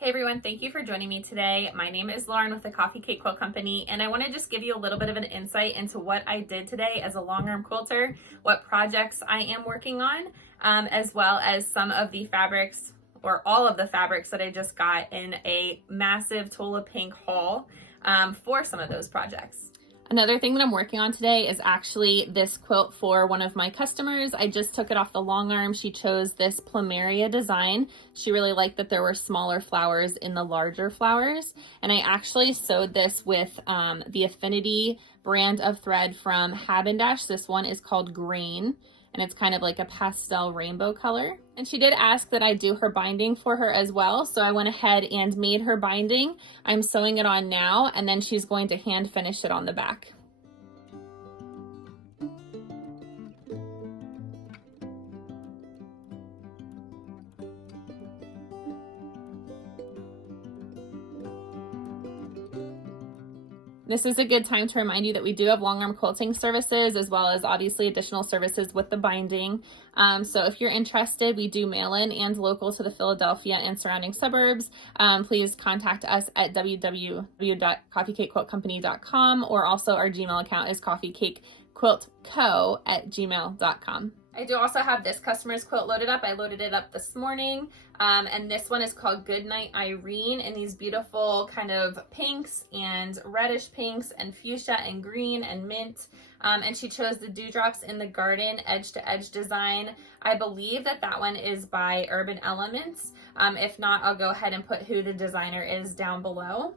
Hey everyone, thank you for joining me today. My name is Lauren with the Coffee Cake Quilt Company, and I want to just give you a little bit of an insight into what I did today as a long arm quilter, what projects I am working on, as well as some of the fabrics or all of the fabrics that I just got in a massive Tula Pink haul for some of those projects. Another thing that I'm working on today is actually this quilt for one of my customers. I just took it off the long arm. She chose this plumeria design. She really liked that there were smaller flowers in the larger flowers. And I actually sewed this with the Affinity brand of thread from Habendash. This one is called Green, and it's kind of like a pastel rainbow color. And she did ask that I do her binding for her as well, so I went ahead and made her binding. I'm sewing it on now, and then she's going to hand finish it on the back. This is a good time to remind you that we do have long arm quilting services, as well as obviously additional services with the binding. So if you're interested, we do mail in and local to the Philadelphia and surrounding suburbs. Please contact us at www.coffeecakequiltcompany.com, or also our Gmail account is coffeecakequiltco@gmail.com. I do also have this customer's quilt loaded up. I loaded it up this morning, and this one is called Goodnight Irene, in these beautiful kind of pinks and reddish pinks and fuchsia and green and mint. And she chose the Dewdrops in the Garden edge to edge design. I believe that that one is by Urban Elements. If not, I'll go ahead and put who the designer is down below.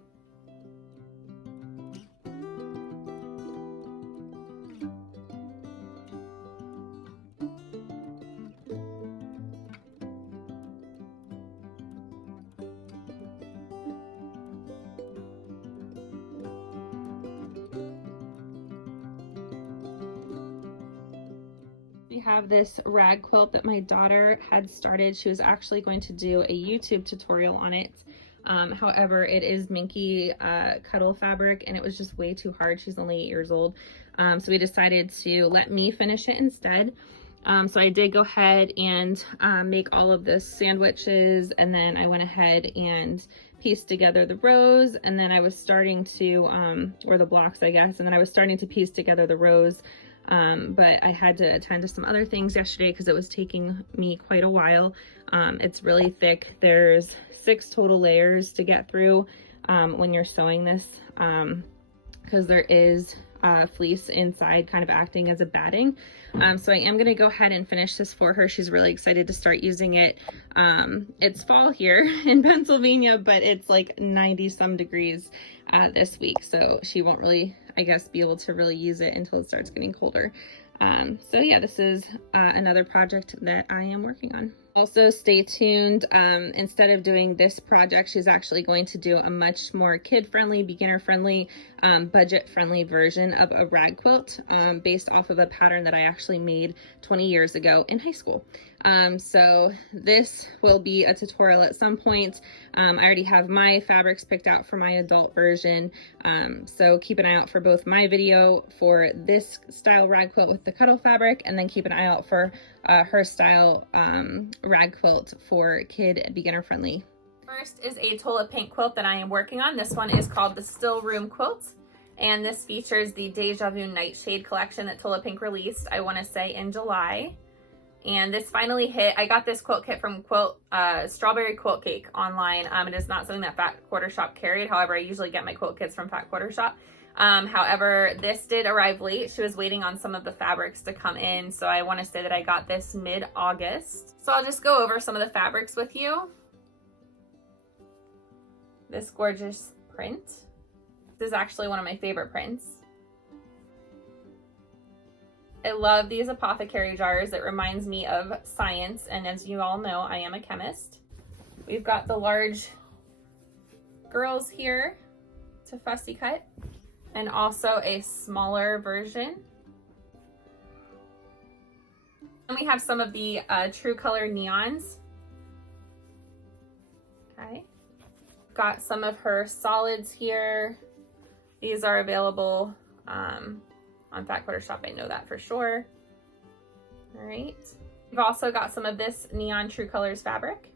We have this rag quilt that my daughter had started. She was actually going to do a YouTube tutorial on it. However, it is minky cuddle fabric, and it was just way too hard. She's only 8 years old. So we decided to let me finish it instead. So I did go ahead and make all of the sandwiches, and then I went ahead and pieced together the rows, and then I was starting to, or the blocks, I guess, and then I was starting to piece together the rows. But I had to attend to some other things yesterday because it was taking me quite a while. It's really thick. There's 6 total layers to get through when you're sewing this, because there is fleece inside kind of acting as a batting. So I am going to go ahead and finish this for her. She's really excited to start using it. It's fall here in Pennsylvania, but it's like 90 some degrees this week, so she won't really, I guess, be able to really use it until it starts getting colder. So yeah, this is another project that I am working on. Also stay tuned. Instead of doing this project, she's actually going to do a much more kid-friendly, beginner-friendly, budget-friendly version of a rag quilt based off of a pattern that I actually made 20 years ago in high school. So this will be a tutorial at some point. I already have my fabrics picked out for my adult version. So keep an eye out for both my video for this style rag quilt with the cuddle fabric, and then keep an eye out for her style rag quilt for kid beginner friendly. First is a Tula Pink quilt that I am working on. This one is called the Still Room Quilt, and this features the Deja Vu Nightshade collection that Tula Pink released, I want to say in July. And this finally hit. I got this quilt kit from Strawberry Quilt Cake online. It is not something that Fat Quarter Shop carried. However, I usually get my quilt kits from Fat Quarter Shop. However, this did arrive late. She was waiting on some of the fabrics to come in, so I want to say that I got this mid-August. So I'll just go over some of the fabrics with you. This gorgeous print. This is actually one of my favorite prints. I love these apothecary jars. It reminds me of science, and as you all know, I am a chemist. We've got the large girls here to fussy cut, and also a smaller version. And we have some of the True Color neons. Okay. Got some of her solids here. These are available on Fat Quarter Shop, I know that for sure. All right. We've also got some of this Neon True Colors fabric.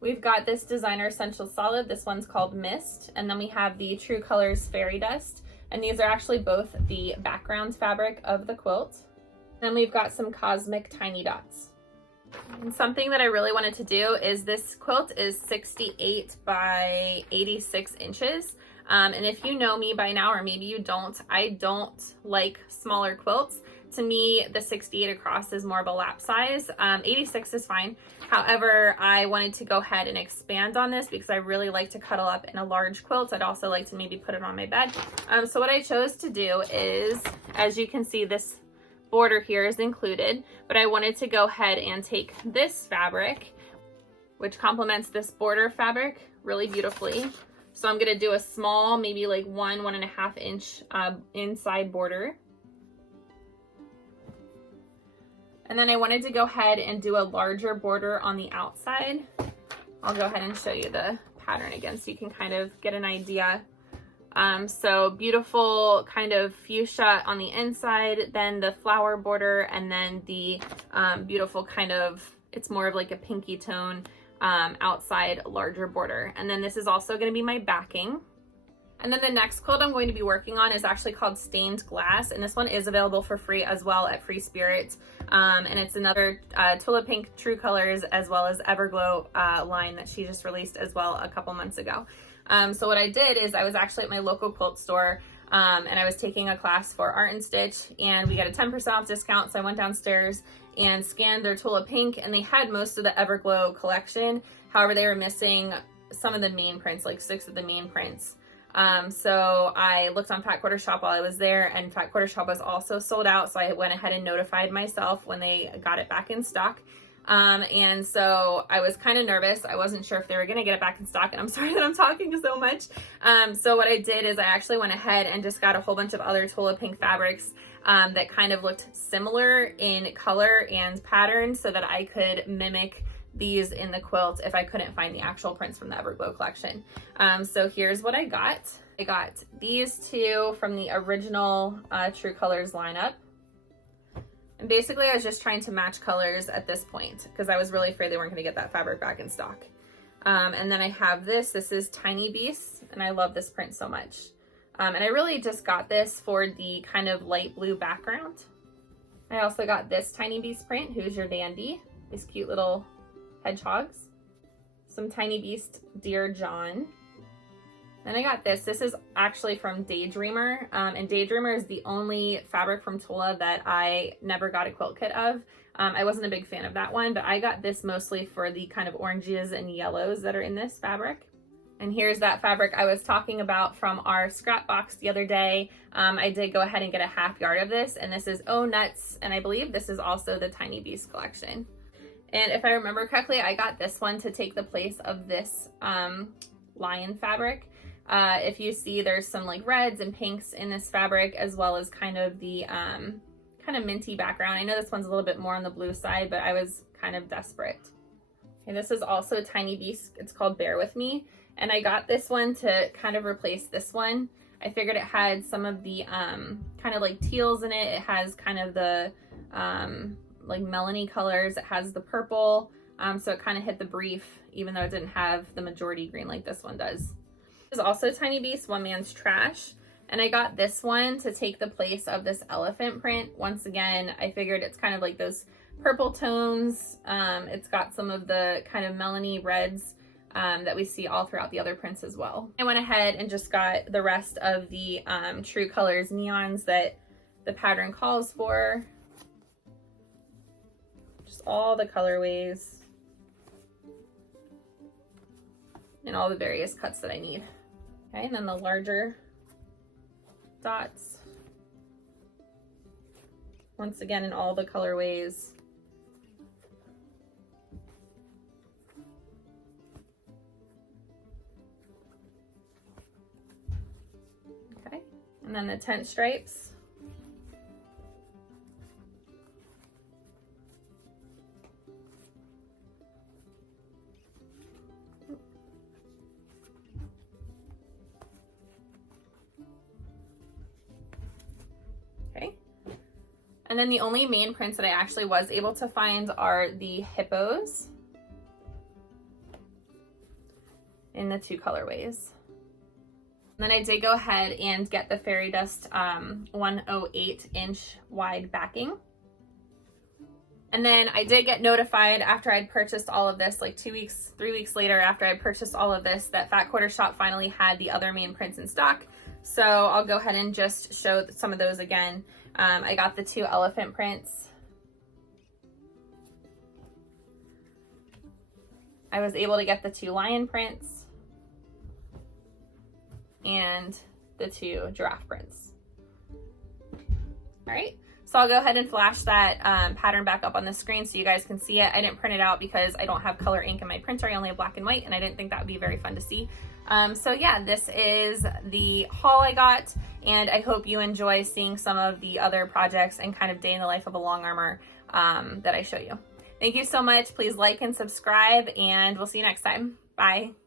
We've got this designer essential solid. This one's called Mist. And then we have the True Colors Fairy Dust. And these are actually both the background fabric of the quilt. Then we've got some Cosmic Tiny Dots. And something that I really wanted to do is this quilt is 68 by 86 inches. And if you know me by now, or maybe you don't, I don't like smaller quilts. To me, the 68 across is more of a lap size. 86 is fine. However, I wanted to go ahead and expand on this because I really like to cuddle up in a large quilt. I'd also like to maybe put it on my bed. So what I chose to do is, as you can see, this border here is included, but I wanted to go ahead and take this fabric, which complements this border fabric really beautifully. So I'm gonna do a small, maybe like 1.5 inch inside border. And then I wanted to go ahead and do a larger border on the outside. I'll go ahead and show you the pattern again so you can kind of get an idea. So beautiful kind of fuchsia on the inside, then the flower border, and then the beautiful kind of, it's more of like a pinky tone outside larger border. And then this is also going to be my backing. And then the next quilt I'm going to be working on is actually called Stained Glass, and this one is available for free as well at Free Spirit. And it's another Tula Pink True Colors as well as Everglow line that she just released as well a couple months ago. So what I did is I was actually at my local quilt store and I was taking a class for Art and Stitch, and we got a 10% off discount. So I went downstairs and scanned their Tula Pink, and they had most of the Everglow collection. However, they were missing some of the main prints, like 6 of the main prints. So I looked on Fat Quarter Shop while I was there, and Fat Quarter Shop was also sold out. So I went ahead and notified myself when they got it back in stock. And so I was kind of nervous. I wasn't sure if they were going to get it back in stock, and I'm sorry that I'm talking so much. So what I did is I actually went ahead and just got a whole bunch of other Tula Pink fabrics, that kind of looked similar in color and pattern so that I could mimic these in the quilt if I couldn't find the actual prints from the Everglow collection. So here's what I got. I got these two from the original True Colors lineup. And basically I was just trying to match colors at this point because I was really afraid they weren't going to get that fabric back in stock. And then I have this is Tiny Beasts, and I love this print so much. And I really just got this for the kind of light blue background. I also got this Tiny Beast print, Who's Your Dandy? These cute little hedgehogs. Some Tiny Beast Dear John. Then I got this. This is actually from Daydreamer, and Daydreamer is the only fabric from Tula that I never got a quilt kit of. I wasn't a big fan of that one, but I got this mostly for the kind of oranges and yellows that are in this fabric. And here's that fabric I was talking about from our scrap box the other day. I did go ahead and get a 1/2 yard of this, and this is Oh Nuts, and I believe this is also the Tiny Beast collection. And if I remember correctly, I got this one to take the place of this lion fabric. If you see, there's some like reds and pinks in this fabric, as well as kind of the kind of minty background. I know this one's a little bit more on the blue side, but I was kind of desperate. And this is also Tiny Beast. It's called Bear With Me. And I got this one to kind of replace this one. I figured it had some of the kind of like teals in it. It has kind of the like melony colors. It has the purple. So it kind of hit the brief, even though it didn't have the majority green like this one does. This is also Tiny Beast, One Man's Trash. And I got this one to take the place of this elephant print. Once again, I figured it's kind of like those purple tones. It's got some of the kind of melony reds that we see all throughout the other prints as well. I went ahead and just got the rest of the True Colors neons that the pattern calls for. Just all the colorways and all the various cuts that I need. Okay, and then the larger dots. Once again, in all the colorways. Okay, and then the tent stripes. And then the only main prints that I actually was able to find are the hippos. in the 2 colorways. Then I did go ahead and get the Fairy Dust 108 inch wide backing. And then I did get notified after I'd purchased all of this, like 3 weeks later after I purchased all of this, that Fat Quarter Shop finally had the other main prints in stock. So I'll go ahead and just show some of those again. I got the 2 elephant prints. I was able to get the 2 lion prints and the 2 giraffe prints. All right. So I'll go ahead and flash that pattern back up on the screen so you guys can see it. I didn't print it out because I don't have color ink in my printer. I only have black and white, and I didn't think that would be very fun to see. So yeah, this is the haul I got, and I hope you enjoy seeing some of the other projects and kind of day in the life of a long armor that I show you. Thank you so much. Please like and subscribe, and we'll see you next time. Bye.